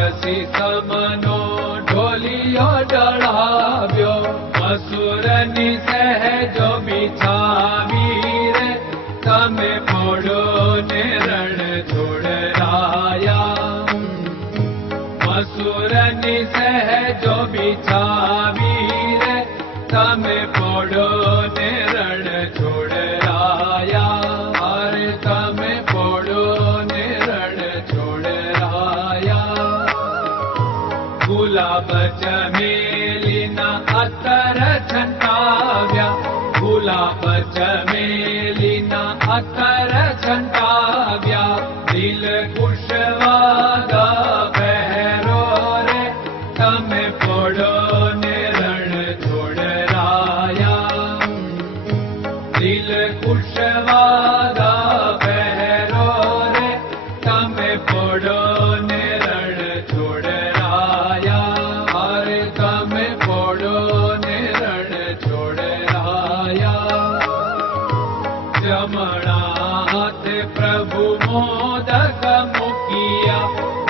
राक्षसी समनो ढोलियो डढ़ाव्यो असुर निसह जो बिछावीर तमे पोड़ो ने रण छोड़ाया असुर निसह जो बिछावीर तमे पोड़ो அத்தரசன் जनाथ प्रभु मोदक मुखिया।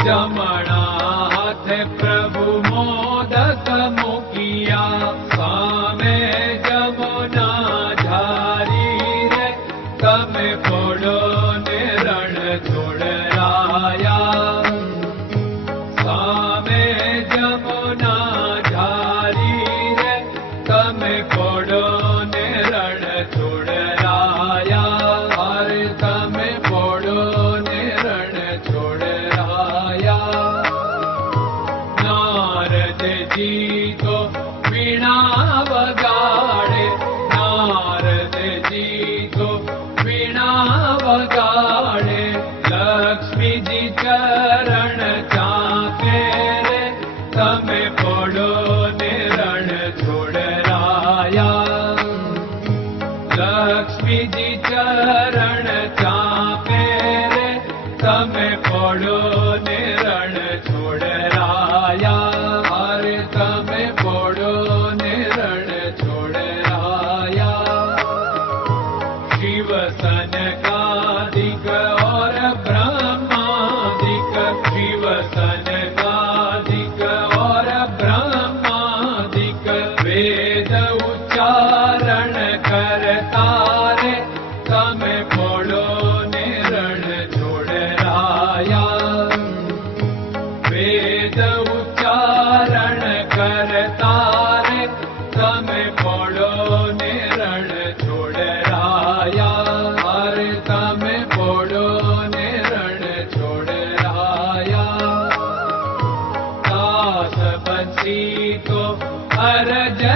जमणाथ प्रभु मोदक मुखिया। सामे जमुना झारी रे तमे पडो जी चरण चाके।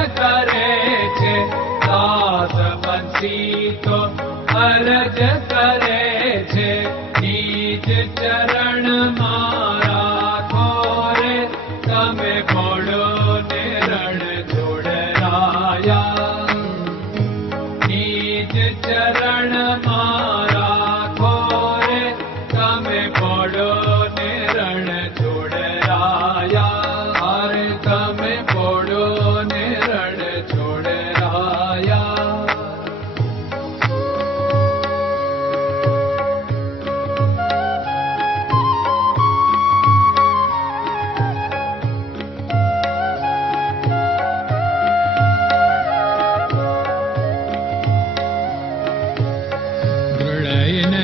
કરે છે દાસ બંસી તો અરજ કરે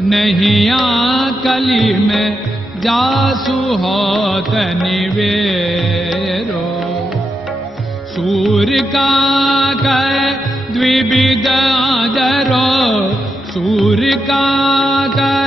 नहीं आ कली में जासु होत निवेरो। सूर्य का कै द्विविध आदरो। सूर्य का कै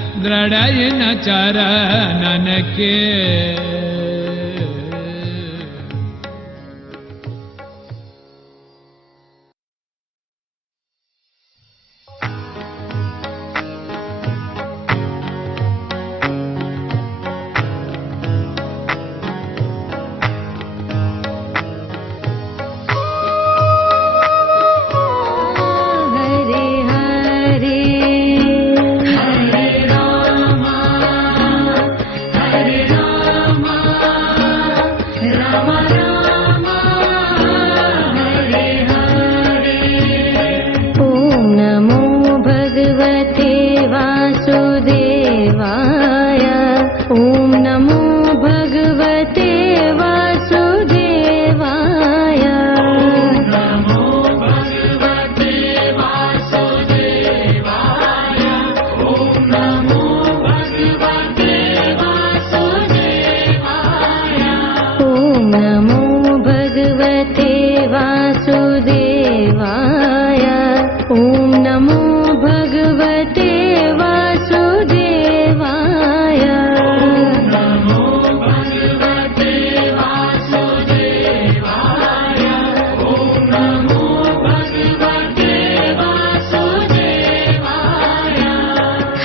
दृढयिन चरणन